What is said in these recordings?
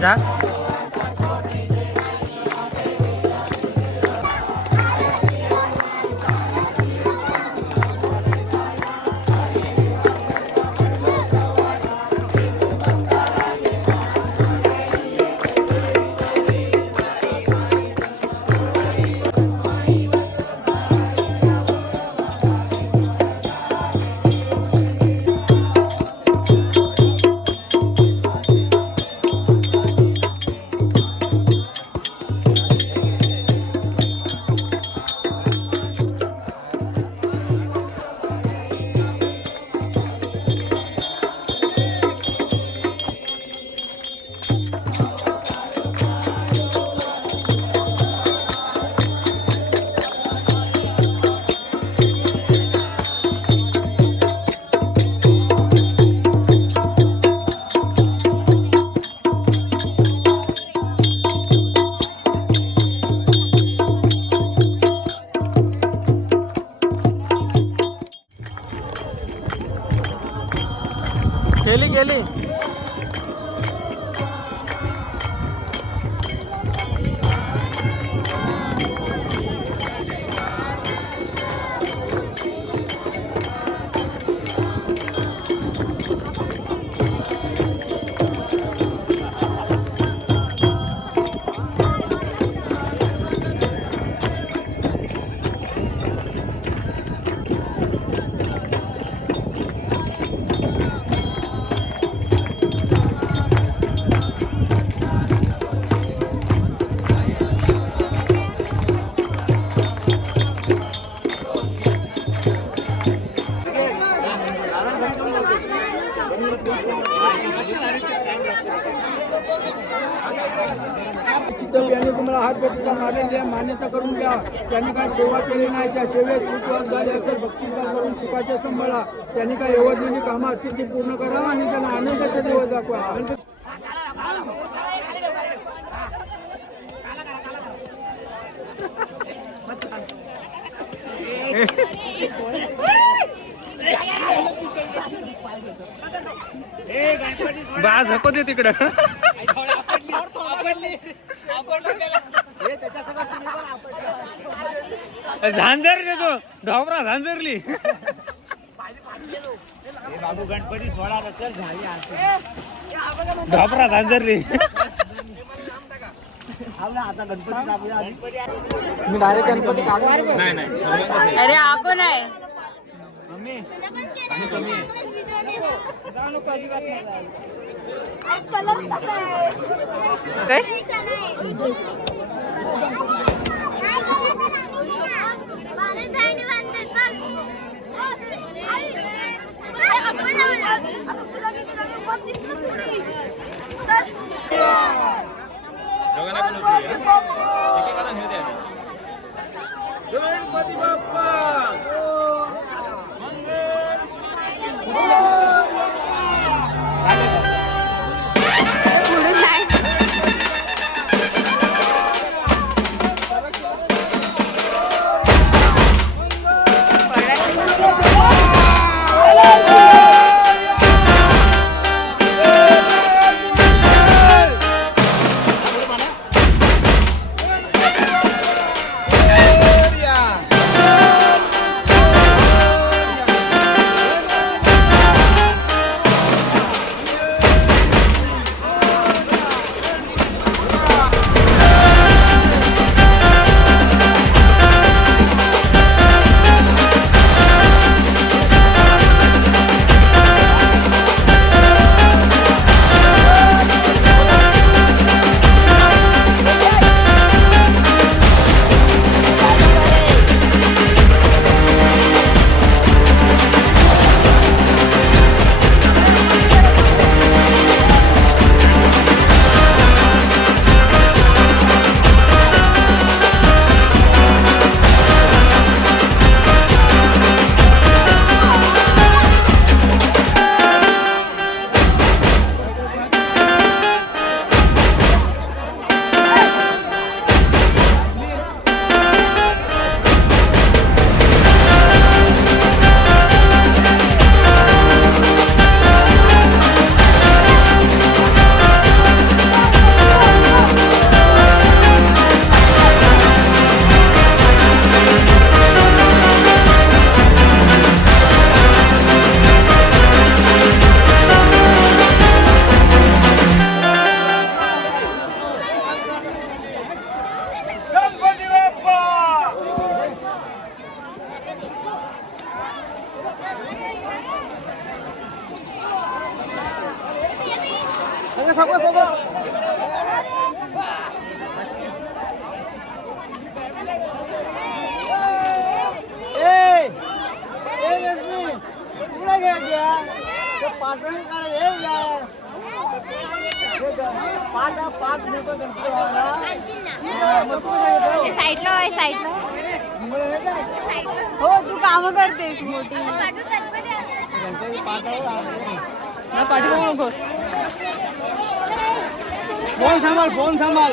जा केली केली यांनी तुम्हाला हात भेटीचा मारलेली मान्यता करून घ्या. त्यांनी काय सेवा केली नाही, त्या सेवेत चूक झाली असेल बक्षीसदार करून चुकाचे सांभाळा. त्यांनी काय एवढलेली कामं असतील ती पूर्ण करा आणि त्यांना आनंदाचा दिवस दाखवा. बाज हको दे तिकडं झांजर रे तो ढोबरा झांजरली बाबू गणपती सोळा चल झाली ढोबरा झांजरली आता गणपती मी डायरेक्ट गणपती नाही नाही अरे आगो नाही काय गणपती बाप्पा साईडला आहे साईडला. हो तू काम करतेस मोठी. फोन सांभाळ, फोन सांभाळ.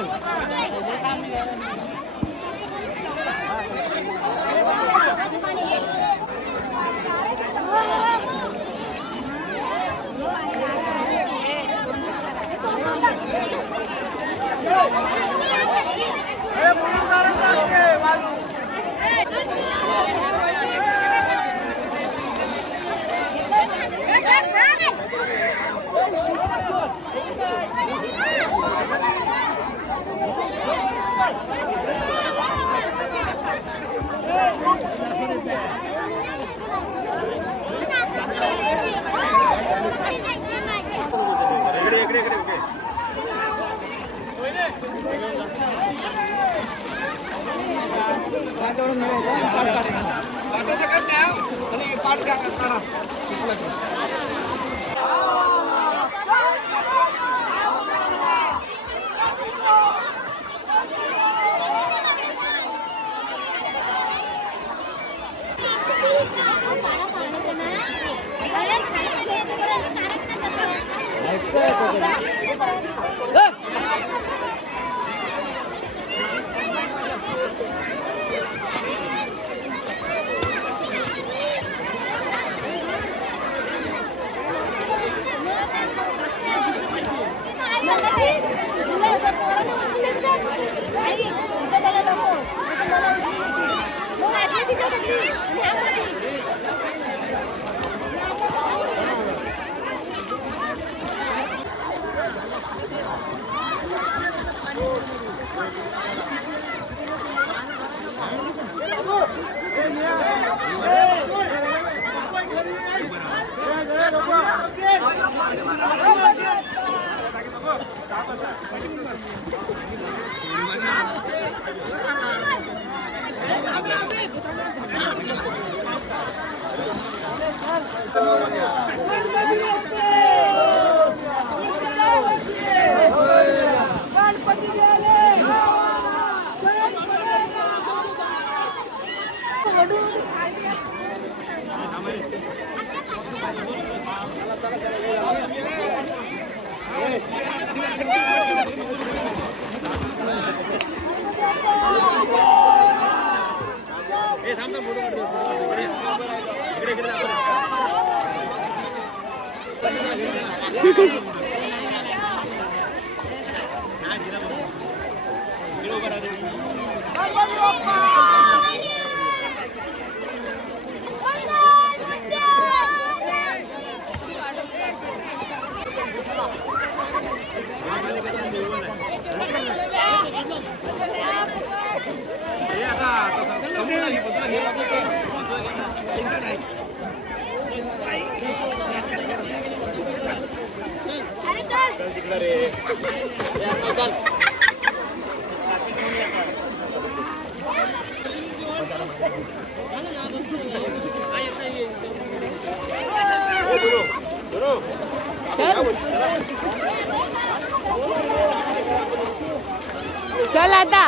चल आता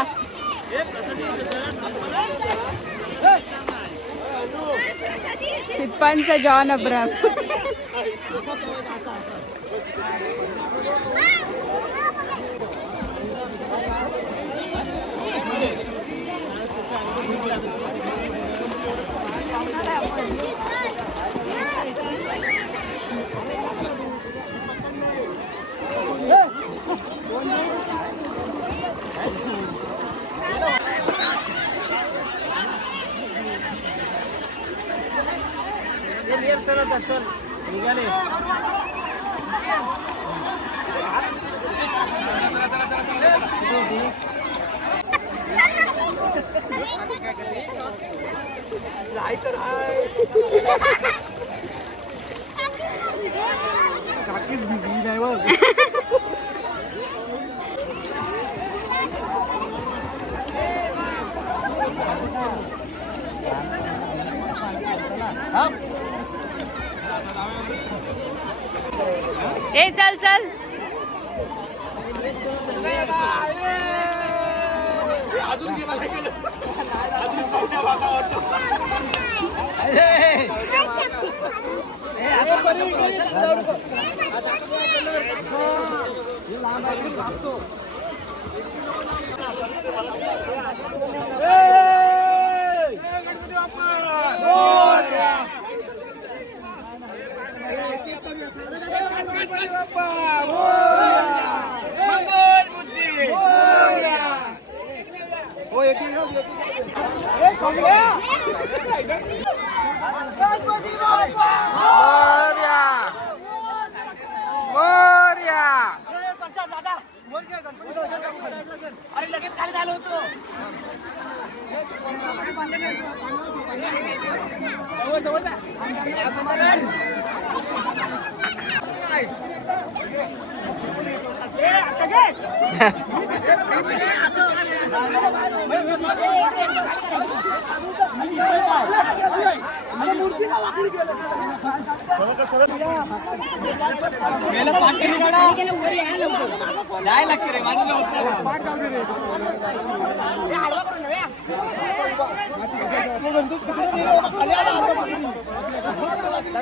शिप्पांचा जॉन अब्राम. काकीच बिझी नाही बघ. ए चल चल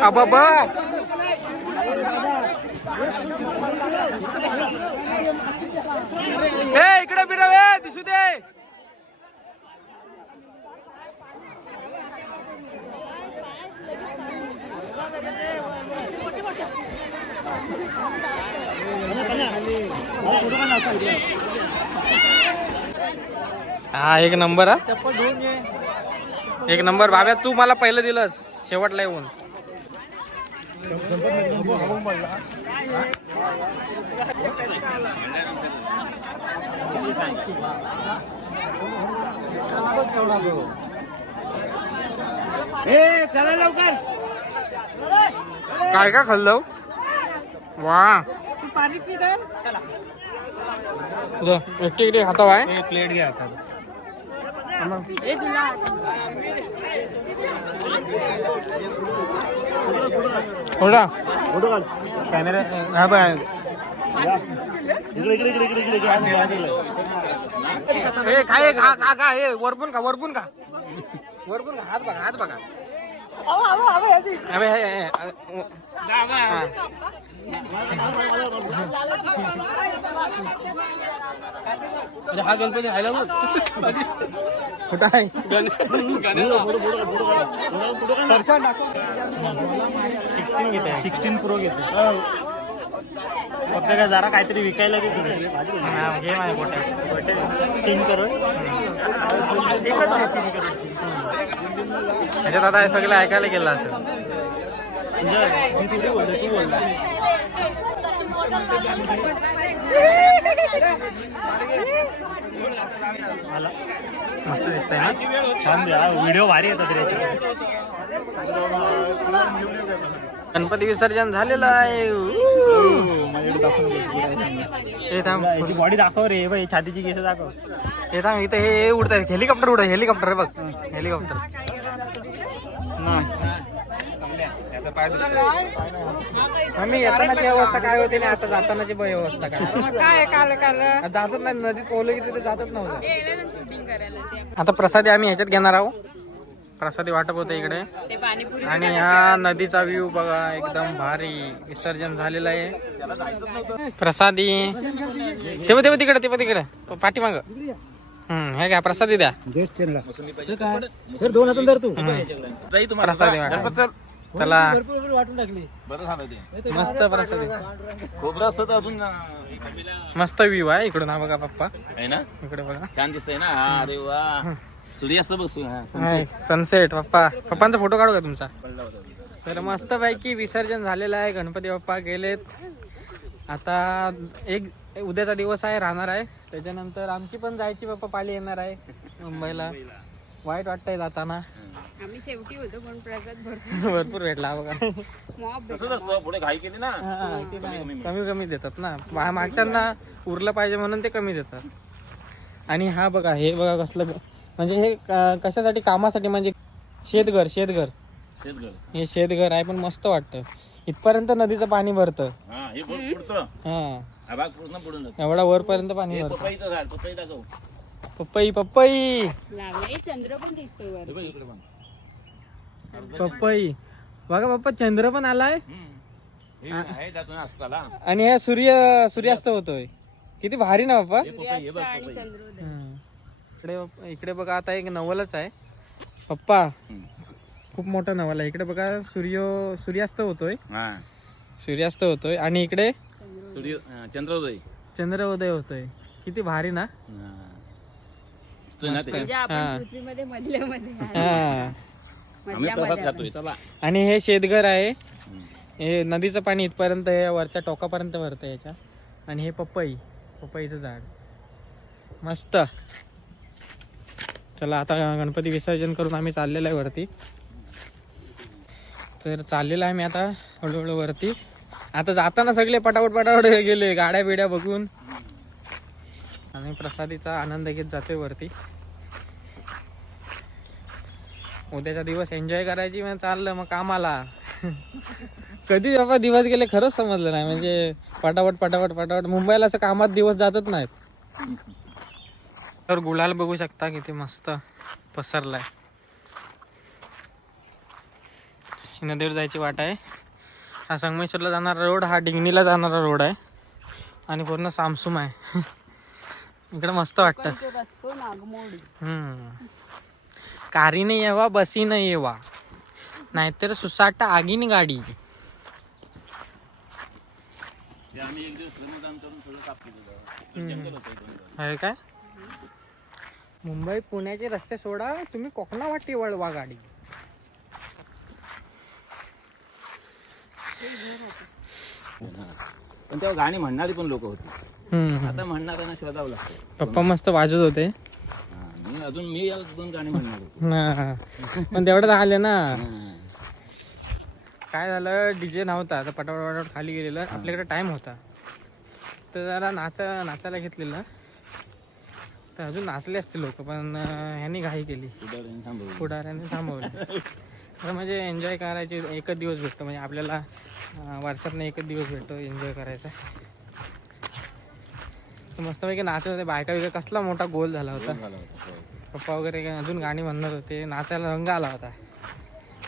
अबाबा इकडे फिरव दिसू दे. हा एक नंबर. हा चप्पल धुवून ये. एक नंबर बाब्या. तू मला पहिलं दिलंस शेवटला येऊन. चला लवकर. काय का खाल्लं वा. तू पाणी पितो एकटे एकटे खाता आहे. प्लेट घ्या आता. ए तुला थोडा फोटो काढ. कॅमेरा हा बाय. इकडे इकडे इकडे इकडे इकडे. हे काय खा खा खा. हे वरपून खा वरपून खा वरपून खा. हात बघा हात बघा. अबे हे हा. अरे हा गणपती आहे ना कुठं आहे. 16 प्रो घेतो. फक्त काय जरा काहीतरी विकायला घेतो. घे माझ्या गोट्या. 3 करोड. ह्याच्यात आता हे सगळं ऐकायला गेलं असेल. तू बोलला. मस्त दिसतंय ना. छान व्हिडिओ भारी येतात रे. गणपती विसर्जन झालेलं आहे. हे थांब याची बॉडी दाखव रे. बाई छातीची केस दाखव. हे थांब. इथे हे उडत आहे. हेलिकॉप्टर उडत. हेलिकॉप्टर बघ. हेलिकॉप्टर. आम्ही येतानाची अवस्था काय होती आणि आता जातानाची व्यवस्था काय. काय काल काल जातच नाही नदीत पोहलं की तिथे जातच नव्हतं. आता प्रसादी आम्ही ह्याच्यात घेणार आहोत. प्रसादी वाटप होतं इकडे. ते पाणीपुरी आणि हा नदीचा व्ह्यू बघा एकदम भारी. विसर्जन झालेलं आहे. प्रसादी तेव्हा तिकडे पाठीमाग. हे काय प्रसादी द्या. सर 2 हातून धर तू. प्रसादी वाटप. चला वाटून टाकली. मस्त प्रसादी. खोबरं असतं तर अजून मस्त व्ह्यू आहे इकडून. हा बघा पप्पा आहे ना. इकडे बघा. छान दिसतंय ना. अरे वा. सूर्यास्त बसू. सनसेट. पप्पांचा फोटो काढू का तुमचा. तर मस्त पैकी विसर्जन झालेलं आहे. गणपती बाप्पा गेलेत. आता एक उद्याचा दिवस आहे राहणार आहे. त्याच्यानंतर आमची पण जायची बाप्पा पाळी येणार आहे मुंबईला. वाईट वाटतंय जाताना. आम्ही शेवटी होतो पण प्रसाद भरपूर भेटला बघा. तसंच असतं. पुढे घाई केली ना. कमी कमी देतात ना. मागच्यांना उरलं पाहिजे म्हणून ते कमी देतात. आणि हा बघा. हे बघा कसलं म्हणजे हे कशासाठी कामासाठी म्हणजे शेतघर. हे शेतघर आहे पण मस्त वाटतं. इथपर्यंत नदीचं पाणी भरतं. हा हे बोल पुढतं हा हा भाग पूर्ण पडून जातो. एवढा वरपर्यंत पाणी हे भरतं. पपईचं झाड पपई दाखव. पपई पपई लागले चंद्र पण दिसतोय वर. हे बघ इकडे पण. पपई बघा पप्पा चंद्र पण आलाय हे आहे जातो ना असताला. आणि हा सूर्यास्त होतोय. किती भारी ना पप्पा. हे पपई हे बघ आणि पपई. चंद्रोदय. इकडे बघा आता एक नवलच आहे पप्पा. खूप मोठा नवल आहे. इकडे बघा सूर्यास्त होतोय. हा सूर्यास्त होतोय आणि इकडे सूर्य चंद्रोदय. चंद्रोदय होतोय. किती भारी ना. हा. दिसतोय ना ते. म्हणजे हा. आपण पृथ्वीमध्ये मधल्या मध्ये आहे. हा आम्ही मधल्या प्रसाद मध्ये खातोय चला. आणि हे शेतघर आहे. हे नदीचं पाणी इथपर्यंत हे वरच्या टोकापर्यंत भरतं याच्या. आणि हे पपईचं झाड मस्त. चला आता गणपती विसर्जन करून आम्ही चाललेलो आहे वरती. तर चाललेलं आहे मी आता हळूहळू वरती. आता जाताना सगळे पटापट गेले गाड्या बिड्या बघून. आणि प्रसादीचा आनंद घेत जातोय वरती. उद्याचा दिवस एन्जॉय करायची मग चाललं मग कामाला. कधी बाबा दिवस गेले खरंच समजलं नाही. म्हणजे पटापट मुंबईला असं कामात दिवस जातच नाहीत. तर गुलाल बघू शकता किती मस्त पसरलाय. नदीवर जायची वाट आहे. हा संगमेश्वरला जाणारा रोड, हा डिंगणीला जाणारा रोड आहे. आणि पूर्ण सामसूम आहे. इकडे मस्त वाटतं. कोकणचा रस्तो नागमोडी. कारीने येवा बसीने येवा नाहीतर सुसाट आगीन गाडी. ते आम्ही एक दिवस श्रमदान करून थोडं कापलेलं. जंगल होतं इथून. आहे काय. मुंबई पुण्याचे रस्ते सोडा, तुम्ही कोकणा वाटी वळवा गाडी. पण तेव्हा गाणी म्हणणारी पण लोक होती. आता म्हणणाऱ्यांना शोधावं लागतं. पप्पा मस्त वाजत होते. हा, मी याला 2 गाणी म्हणणार होतो. हा. पण तेवढं आले ना. हा. काय झालं डीजे नव्हता तर पटापट खाली गेलेलं. आपल्याकडे टाइम होता तर जरा नाचायला घेतलेलं. तर अजून नाचले असते लोक पण ह्यांनी घाई केली. पुढाऱ्याने थांबवलं. तर म्हणजे एन्जॉय करायची एकच दिवस भेटतो. म्हणजे आपल्याला वर्षातनं एकच दिवस भेटतो एन्जॉय करायचा. तर मस्तपैकी नाचत होते बायका वगैरे. कसला मोठा गोल झाला होता. पप्पा वगैरे अजून गाणी म्हणत होते. नाचायला रंग आला होता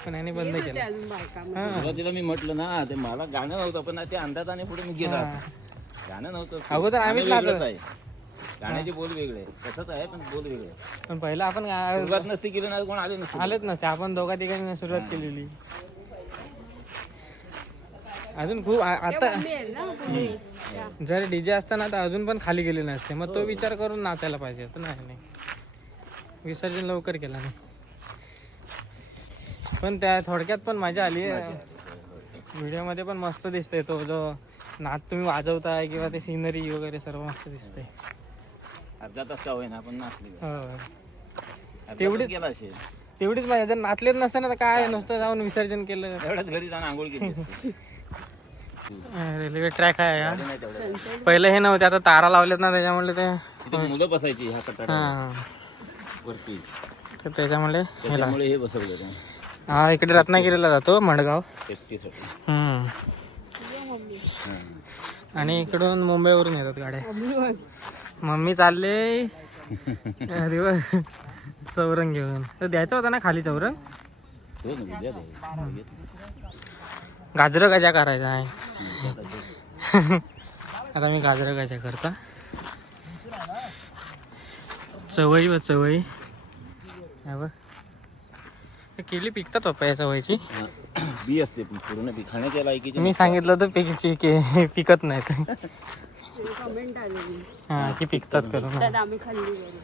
पण यांनी बंद येत होते केलं. अजून बायका. हा. सुरुवातीला मी म्हटलं ना ते मला गाणं नव्हतं पण ते अंदाजाने पुढे मी गेला. हा. गाणं नव्हतं. अगोदर आम्हीच गाणं वेगळंच नाचत. आहे. गाण्याचे बोल वेगळे तसंच आहे पण बोल वेगळे. पण पहिलं आपण सुरुवात नसती केली ना कोण आले नसते. आलेच नसते. आपण दोघा तिघांनी सुरुवात केलेली. अजून खूप आता मम्मी आहे ना पुढे. त्या. जर डीजे असताना तर अजून पण खाली गेले नसते. मग तो विचार करून नाचायला पाहिजे. तर नाही विसर्जन लवकर केला नाही. पण त्या थोडक्यात पण मजा आली. व्हिडिओमध्ये पण मस्त दिसतंय तो जो नाच तुम्ही वाजवताय किंवा ते सिनरी वगैरे सर्व मस्त दिसतंय. अर्धा तास का होईना आपण नाचली. तेवढीच- गेला असेल तेवढीच मजा. जर नाचलेच नसतं ना तर काय नुसतं जाऊन विसर्जन केलं. एवढ्याच घरी जाऊन आंघोळ केली असती. रेल्वे ट्रॅक आहे हा. नाही तेवढ्या. पहिलं हे नव्हते आता तारा लावलेत ना त्याच्यामुळे ते. तिथे मुलं बसायची ह्या कट्टा हा वरती तर त्याच्यामुळे त्याच्यामुळे हे बसवलं ते हा इकडे रत्नागिरीला जातो मडगाव. सेफ्टीसाठी. हम्म. आणि इकडून मुंबईवरून येतात गाड्या. मम्मी चालले चौरंग घेऊन. तर द्यायचं होता ना खाली चौरंग. हो ना उद्या दे. गाजरं गजा करायचा आहे. आता मी गाजरं गजा करता. चवई व चवई बघ केली पिकतात पप्पा या चवईची. बी असते पण पूर्ण बी खाण्याच्या लायकीची. मी सांगितलं होतं पिकत नाहीत. कमेंट आलेली. हा की पिकतात करून. त्यात आम्ही खाल्ली वगैरे.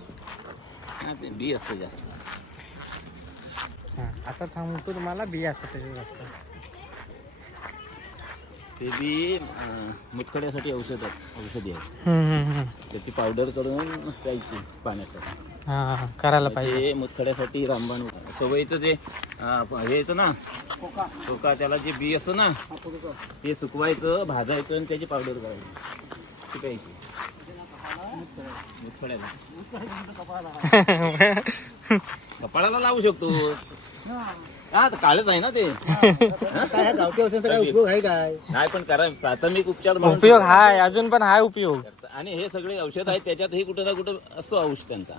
हा, ते बी असते जास्त. हा, आता सांगतो तुम्हाला बिया असतात त्याचे जास्त. ते बी मुतखड्यासाठी औषधी आहे. हम्म. त्याची पावडर करून प्यायची पाण्यात. हा करायला पाहिजे. ते मुतखड्यासाठी रामबाण सवयीचं जे हे येतं ना चोका त्याला जे बी असतं ना ते सुकवायचं भाजायचं आणि त्याची पावडर करायची ती प्यायची मुतखड्याला. कपाळाला लावू शकतो. हा काळच आहे ना ते काय गावठी औषधाचा काय उपयोग आहे काय? नाही पण करा प्राथमिक उपचार म्हणून उपयोग हाय, अजून पण हाय उपयोग. आणि हे सगळे औषध आहेत त्याच्यातही कुठं ना कुठं असतो औषध त्यांचा.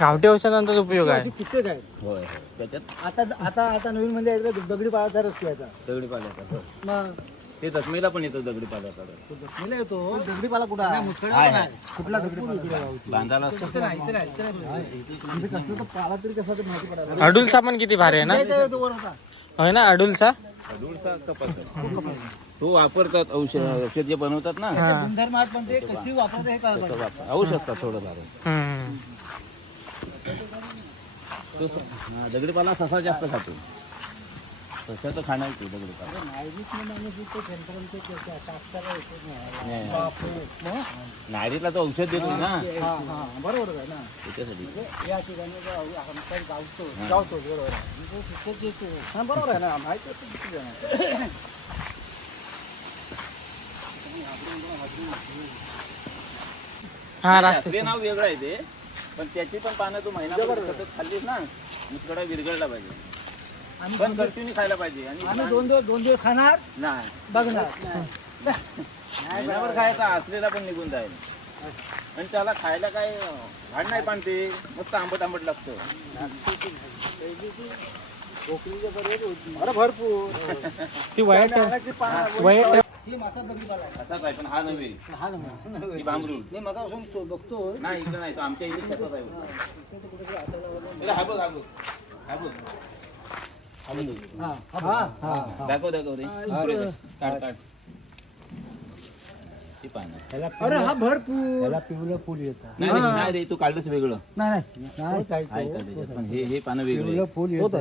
गावठी औषधांचाच उपयोग आहे. कित्येक आहे. होय होय त्याच्यात आता आता आता नवीन म्हणजे दगडी पाळाचा रस्ते आता दगडी पाल्याचा मग ते जखमीला पण येतो दगडी पाल्याचा मला येतो दगडी पाला कुठं आहे. कुठला दगडी पाला बांधायला असतो. म्हणजे कसलं तर पाला तरी कसा तर माहिती पडायला अडुलचा पण किती भारी आहे ना, तो वर होता. होय ना अडुलचा. अडूळसा कपास तो वापरतात औषध जे बनवतात ना गुणधर्म आहेत पण ते कशी वापरते हे कळलं तो वापर औषध असतात थोडं फार. हम्म. तो दगडी पाला ससा जास्त खातो. ससा तर खाणार की दगडी पाला. नायरीला तो औषध देतो ना बरोबर आहे ना. त्याच्यासाठी. या ठिकाणी गावतो बरोबर आहे. हा, बरोबर आहे ना माहिती आहे. हा राक्षस. ते नाव वेगळं आहे ते पण त्याची पण पानं तू महिनाभर सतत खाल्लीस ना मुतकडा विरघळला पाहिजे पण कंटिन्यू खायला पाहिजे. आणि आम्ही दोन दिवस खाणार नाही बघणार महिनाभर खायचा असलेला पण निघून जाईल. आणि त्याला खायला काय घाण नाही पण ते मस्त आंबट आंबट लागतं. अरे भरपूर ती वाईट वाईट असाच आहे पण हा नव्हे. हा ना ही बांबरूळ नाही मग असून बघतो नाही इकडे नाही तो आमच्या इथे शेतात आहे. हा बघ हा बघ हा बघ हा बघ दाखव दाखव रे काढ काढ ती पानं. अरे हा भरपूर त्याला पिवळं फुल येतं. नाही नाही रे तू काढलंस वेगळं नाही आहे का त्याच्यात पण हे पानं वेगळं फुल येतं.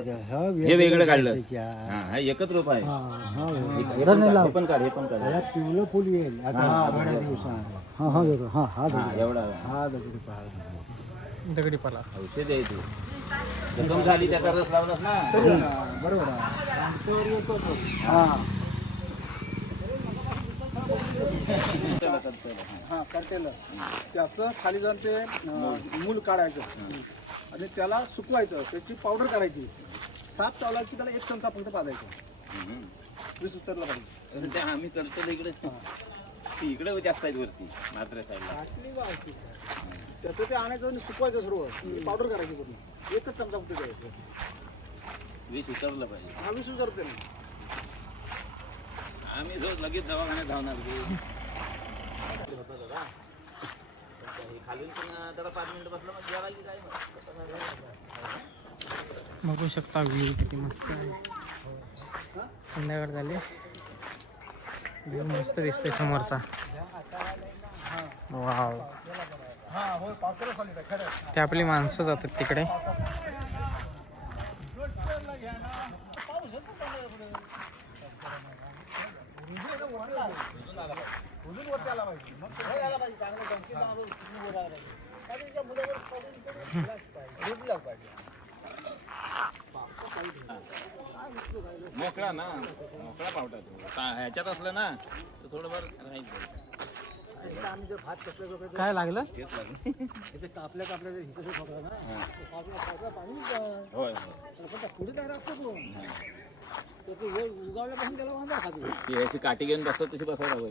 हे वेगळं काढलंस. हा हा एकच रूप आहे. हे पण काढ हे पण काढ. पिवळं फुल येईल आता थोड्या दिवसात. हा हा वेगळं हा हा हा एवढा हा दगडी पाला दगडी पाला. औषध आहे तू जखम झाली त्याचा रस लावलास ना. बरोबर आहे. हा हा करतेल त्याचं खाली जाऊन ते मूल काढायचं आणि त्याला सुकवायचं त्याची पावडर करायची. साप चावला की त्याला 1 चमचा फक्त पाजायचा. वीस उतरला पाहिजे. ते आम्ही करतो इकडे ती इकडे जास्त आहेत वरती मात्रे साईडला. त्याचं ते आणायचं आणि सुकवायचं सर्व पावडर करायची पूर्ण 1च चमचा फक्त द्यायचं. वीस उतरलं पाहिजे. हा 20 उतरते ना. आम्ही जो लगेच दवाखान्यात धावणार खालून पण जरा 5 मिनिटं बसलं मग जेवायला की काय बघू शकता व्ह्यू किती मस्त आहे. संध्याकाळ झाली, व्ह्यू मस्त दिसतोय समोरचा. वाव. ते आपली माणसं जातात तिकडे. मोकळा ना मोकळा पावटा तो ह्याच्यात असलं ना तर थोडंफार राहायचं. काय लागलं? आपल्या ना होय पुढे काय राखतो तो उगावल्यापासून त्याला वांदा खातो. ती अशी काठी घेऊन बसतात तशी बसायला हवं.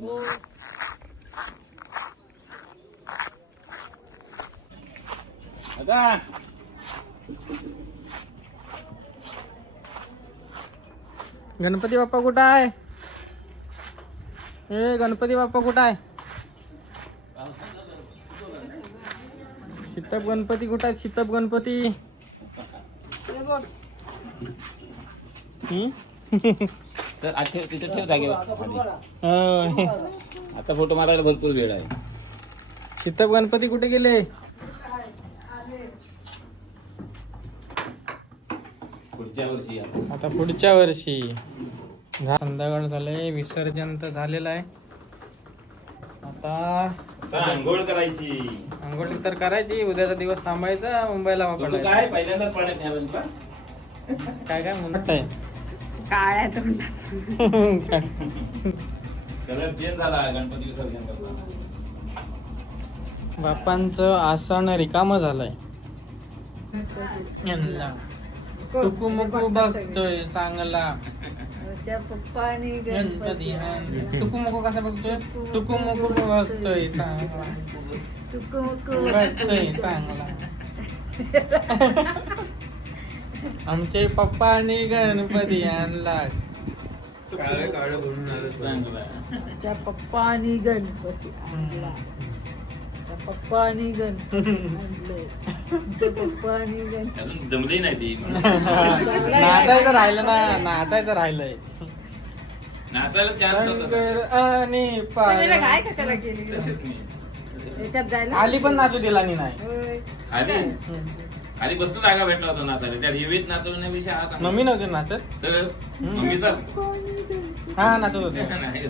आता गणपती बाप्पा कुठं आहे? ए गणपती बाप्पा कुठं आहे? शीतप गणपती कुठं आहे? शीतप गणपती. तर आज ठेव तिथे ठेव जागेवर. होय. आता फोटो मारायला भरपूर वेळ आहे. शीतप गणपती कुठे गेले? पुढच्या वर्षी आता पुढच्या वर्षी. संध्याकाळ झालंय, विसर्जन तर झालेलं आहे. आता आंघोळ करायची. आंघोळी तर करायची, उद्याचा दिवस थांबायचा, मुंबईला वापरायचं. काय पहिल्यांदाच पाण्यात न्यावं का? काय काय म्हणत आहे? काळ्या तोंडाचं. कलर चेंज झाला गणपती विसर्जन करताना. बाप्पांचं आसन रिकामं झालंय. यांना टुकू मुकू बघतोय चांगला आमच्या पप्पानी गणपती आणला. टुकू मुकू कसा बघतोय टुकू मुकू बघतोय चांगला बघतोय चांगला आमचे पप्पानी गणपती आणला काळ काळ म्हणून आलं चांगला आमच्या पप्पानी गणपती आणला आमच्या पप्पानी गणपती आणले आमच्या पप्पानी गणपती अजून जमली नाही ती नाचायचं राहिलं ना नाचायचं राहिलंय नाचायला चान्स होता शंकर आणि तुम्ही पार्वती. काय कशाला केली तसेच मी याच्यात जायला आली पण नाचू दिला नाही होय. आधी बसतो जागा भेटला होता नाचायला त्या हिवीत नाचवण्याविषयी हात आणला. मम्मी नव्हती नाचत तर मम्मीचा हा नाचत होते नाही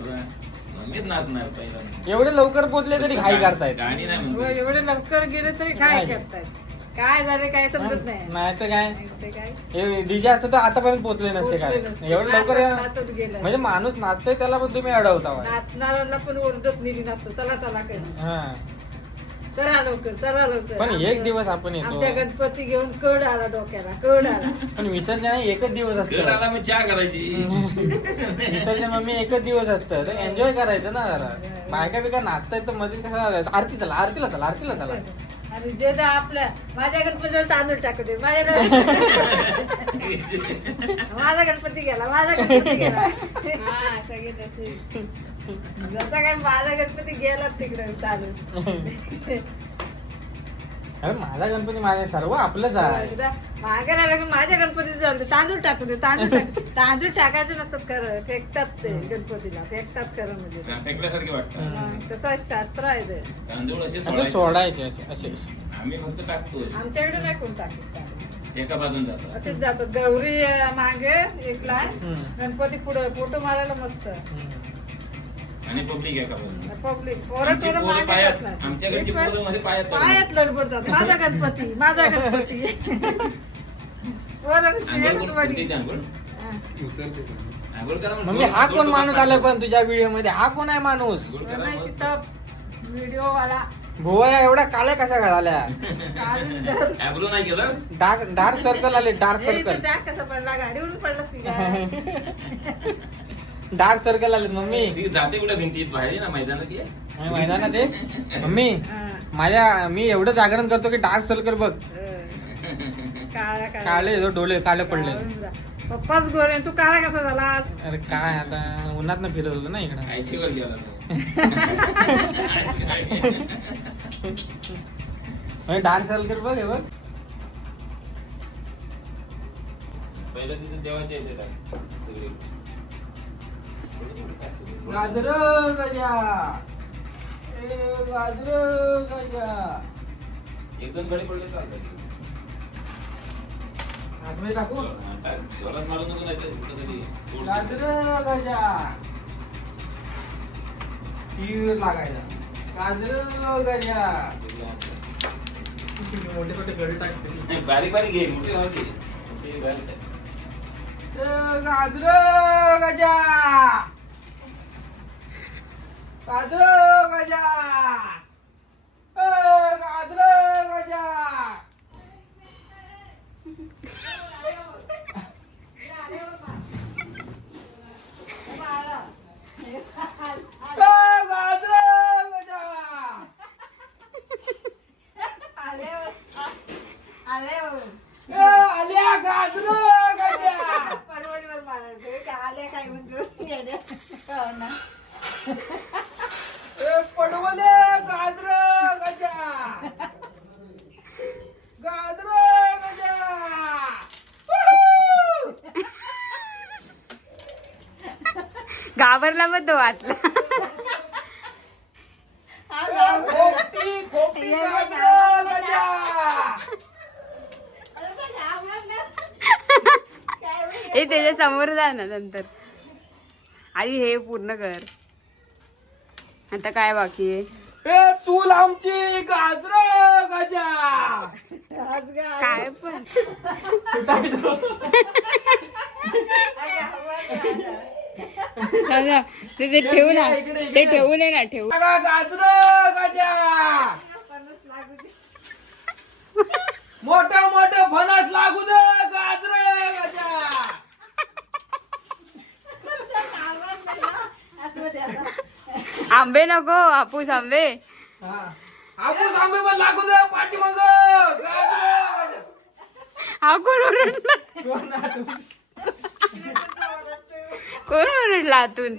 मम्मीच नाचणार पहिला एवढे लवकर पोहोचले तरी घाई करतायत गाणी नाही होय, म्हणते एवढे लवकर गेले तरी काय नाही. करतायत काय झाले काय समजत नाही नाही तर काय नाही ते काय हे डीजे असतं तर आतापर्यंत पोहोचले नसते काय पोहोचले नसते. एवढं लवकर नाचत गेलं. म्हणजे माणूस नाचतोय त्याला पण तुम्ही अडवता वाय. नाचणाऱ्याला पण ओरडत नेली नसतं चला चला केलं हा चला लवकर चला लवकर पण एक आमच्या- दिवस आपण येतो आमच्या गणपती घेऊन कड आला डोक्याला कड आला पण विसर्जन हे एकच दिवस घर असतं आला मी चहा करायची विसर्जन मम्मी एकच दिवस असतं तर एन्जॉय करायचं ना जरा बायका बिका नाचताय तर मध्ये कसं आरती चला आरतीला चला आरतीला चला आणि जे ना आपल्या माझ्या गणपतीवर तांदूळ टाकू दे माझ्या माझा गणपती गेला माझा गणपती गेला हा सगळे तसे जसा काय माझा गणपती गेला तिकडे चालू अरे माझा गणपती माझे सर्व आपलंच आहे एकदा मागे राहिलं की माझ्या गणपतीचं जाऊ तांदूळ टाकू दे तांदूळ टाकायचे नसतात खरं फेकतात ते गणपतीला फेकतात खरं म्हणजे फेकल्यासारखे वाटतं मग तसं शास्त्र आहे ते तांदूळ असे असं सोडायचे. सोडायचे असे आम्ही फक्त टाकतो आमच्याकडे नाही कोण टाकत एका बाजून जातो असेच जातात गौरी मागे एक लाईन हम्म. गणपती पुढे फोटो मारायला मस्त आणि पब्लिक एका बाजून पब्लिक पोरं आमची पोरं पोरं मागे पायात- बसणार. आमच्याकडची एक वेळ पोरं मध्ये पायात पडतात. पायात लडबडतात माझा गणपती माझा गणपती पोरं नुसती आंघोळ येतात कोण- वडी. कोणती आंघोळ? हा. आंघोळ करा म्हणून. मम्मी हा कोण माणूस आला पण तुझ्या व्हिडिओ मध्ये हा कोण आहे माणूस आंघोळ करा प्रणय मग. शितप व्हिडिओ वाला भुवया एवढ्या काल्या कशा झाल्या कालिंदर. आंघोळ नाही केलं डार्क सर्कल आले डार्क ए, इथं सर्कल टाक कसा पडला गाडीवरून पडलास की काय डार्क सर्कल आले मम्मी ती जाते कुठे भिंतीत बाहेर ना मैदानात ये मैदानात आहे मम्मी हा. मी एवढं जागरण करतो की डार्क सर्कल बघ काळा काळे डोळे काळे पडले पप्पाच गोरे तू काळा कसा झालास अरे काय आता उन्हात न फिरत होतो ना इकडं आईशी वर गेला डान्स सर्कल बघ हे बघ पहिल्या दिवशी देवाच्या येते सगळे गाजर गजा गाजर गजा एक दोन गडी पडले चालतात आतमध्ये टाकू जोरात मारून नको नाही तर कुठं तरी तोड. गाजर गजा तीर लागायला गाजर गजा मोठे मोठे गड टाकते नाही, बारीक बारीक घे मोठे राहू दे. मोठे घाल ते. गाजर गजा गाजर गजा गाजर गजा गाजर गजा आल्या गाजर गजा पडवळीवर मारायचं आले काय म्हणतो येड्या. हो ना. पडवले गाजर गजा गाजर गजा घाबरला मग तो वाटला हा जाऊ. खोपटी खोपटी गाजर गजा अरे तो घाबरत ना. काय म्हणते? हे त्याच्या समोर जा ना नंतर आधी हे पूर्ण कर आता काय बाकी आहे ए चूल आमची गाजर गजा आज गा- काय पण दादा, ते ठेवू ना ते ठेवू नये ना ठेवू गाजर गजा मोठं मोठं फणस लागू दे गाजर मध्ये आता. आंबे नको, हापूस आंबे. आपण आंबे पण लागू दे पाठीमाग. हा कोण ओरडला? कोण ओरडला आतून?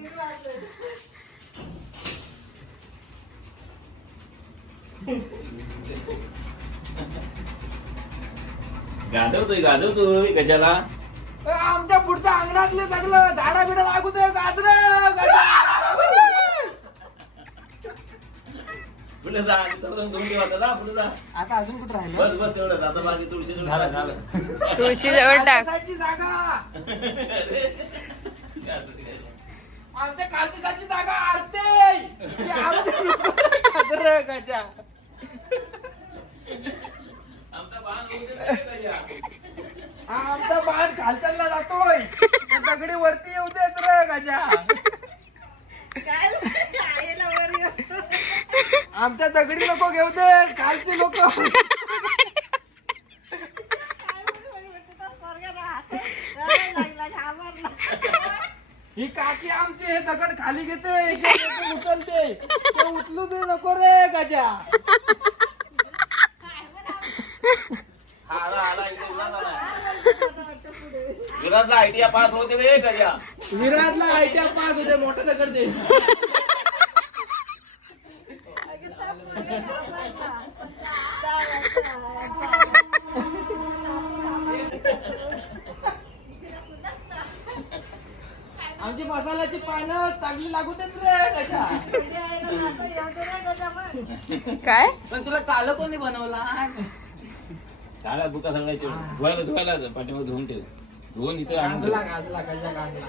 गाजवतोय गजाला. आमच्या पुढच्या अंगणातले सगळं झाडा बिडा लागू दे. गाजर पुढे जा, दोन दिवस आता पुढे जा. आता अजून कुठं राहिलं? बस बस तेवढं आता बाकी तुळशी झालं. तुळशी जवळ टाक. कालची जागा आमच्या कालची जागा आरते. गाजर गजा. आमचा बाण होऊ दे रे गजा. आमचा बाण खालचाला जातोय. त्या दगडी वरती येऊ देत रे गजा. काय आईला वर येऊ. आमच्या दगडी नको घेऊ दे. कालची लोक काय म्हणते तो पोरगा राहतो. रडायला लागला, घाबरला. ही काकी आमची हे दगड खाली घेते. उचलते. ते उचलू दे नको रे गजा. आला विराटला आयडिया पास होते रे गजा. विराटला आयटीआय पास होते. मोठा दगड दे. आमची मसाल्याची पानं चांगली लागू देत रे गजा. काय? पण तुला काल कोणी बनवला? झाला बुका सगळ्याची धुवायला पाठीमाग धुवून ठेव. धुवून इथं आणून ठेव. गाजला गजा गाजला.